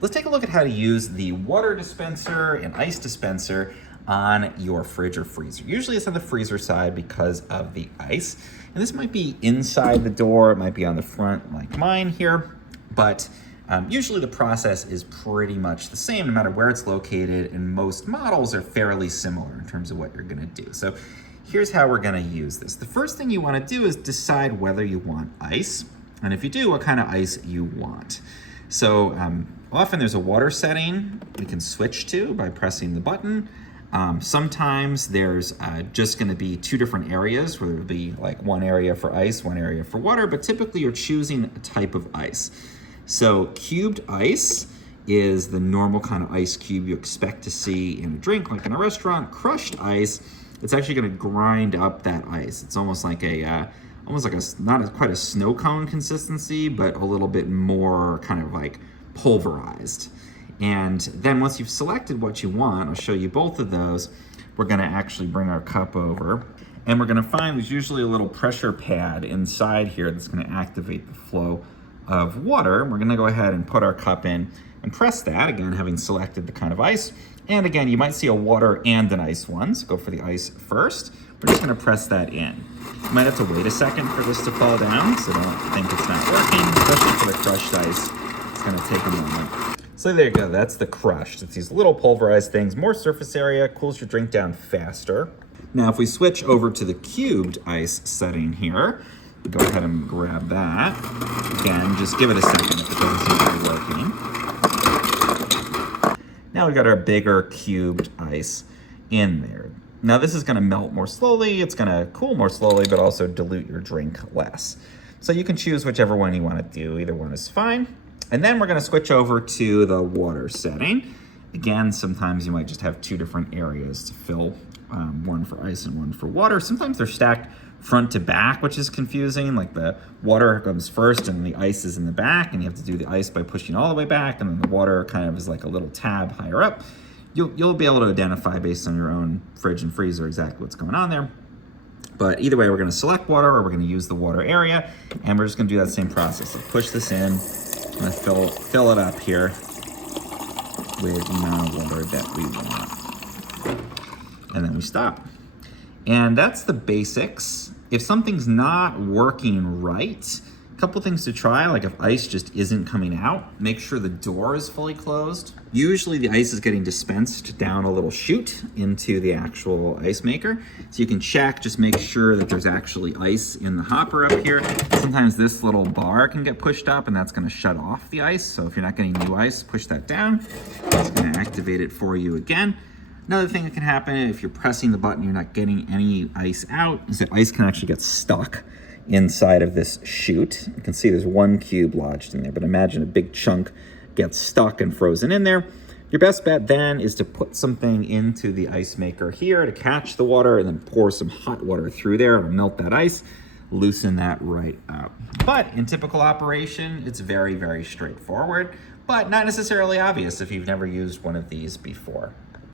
Let's take a look at how to use the water dispenser and ice dispenser on your fridge or freezer. Usually it's on the freezer side because of the ice. And this might be inside the door, it might be on the front like mine here, but usually the process is pretty much the same no matter where it's located, and most models are fairly similar in terms of what you're gonna do. So here's how we're gonna use this. The first thing you wanna do is decide whether you want ice, and if you do, what kind of ice you want. So often there's a water setting we can switch to by pressing the button. Sometimes there's just gonna be two different areas where there'll be like one area for ice, one area for water, but typically you're choosing a type of ice. So cubed ice is the normal kind of ice cube you expect to see in a drink, like in a restaurant. Crushed ice, it's actually gonna grind up that ice. It's almost like not quite a snow cone consistency, but a little bit more kind of like pulverized. And then once you've selected what you want, I'll show you both of those, we're gonna actually bring our cup over, and we're gonna find there's usually a little pressure pad inside here that's gonna activate the flow of water. We're gonna go ahead and put our cup in and press that, again, having selected the kind of ice. And again, you might see a water and an ice one, so go for the ice first. We're just gonna press that in. You might have to wait a second for this to fall down, so don't think it's not working, especially for the crushed ice. It's gonna take a moment. So there you go, that's the crushed. It's these little pulverized things, more surface area, cools your drink down faster. Now, if we switch over to the cubed ice setting here, go ahead and grab that. Again, just give it a second if it doesn't seem to be working. Now we've got our bigger cubed ice in there. Now this is gonna melt more slowly, it's gonna cool more slowly, but also dilute your drink less. So you can choose whichever one you wanna do, either one is fine. And then we're gonna switch over to the water setting. Again, sometimes you might just have two different areas to fill, one for ice and one for water. Sometimes they're stacked front to back, which is confusing. Like the water comes first and the ice is in the back, and you have to do the ice by pushing all the way back, and then the water kind of is like a little tab higher up. You'll be able to identify based on your own fridge and freezer exactly what's going on there. But either way, we're gonna select water or we're gonna use the water area, and we're just gonna do that same process. So push this in, I'm gonna fill it up here with the amount of water that we want. And then we stop. And that's the basics. If something's not working right, a couple things to try, like if ice just isn't coming out, make sure the door is fully closed. Usually the ice is getting dispensed down a little chute into the actual ice maker. So you can check, just make sure that there's actually ice in the hopper up here. Sometimes this little bar can get pushed up and that's gonna shut off the ice. So if you're not getting new ice, push that down. It's gonna activate it for you again. Another thing that can happen if you're pressing the button, you're not getting any ice out, is that ice can actually get stuck inside of this chute. You can see there's one cube lodged in there, but imagine a big chunk gets stuck and frozen in there. Your best bet then is to put something into the ice maker here to catch the water, and then pour some hot water through there to melt that ice, loosen that right up. But in typical operation, it's very, very straightforward, but not necessarily obvious if you've never used one of these before.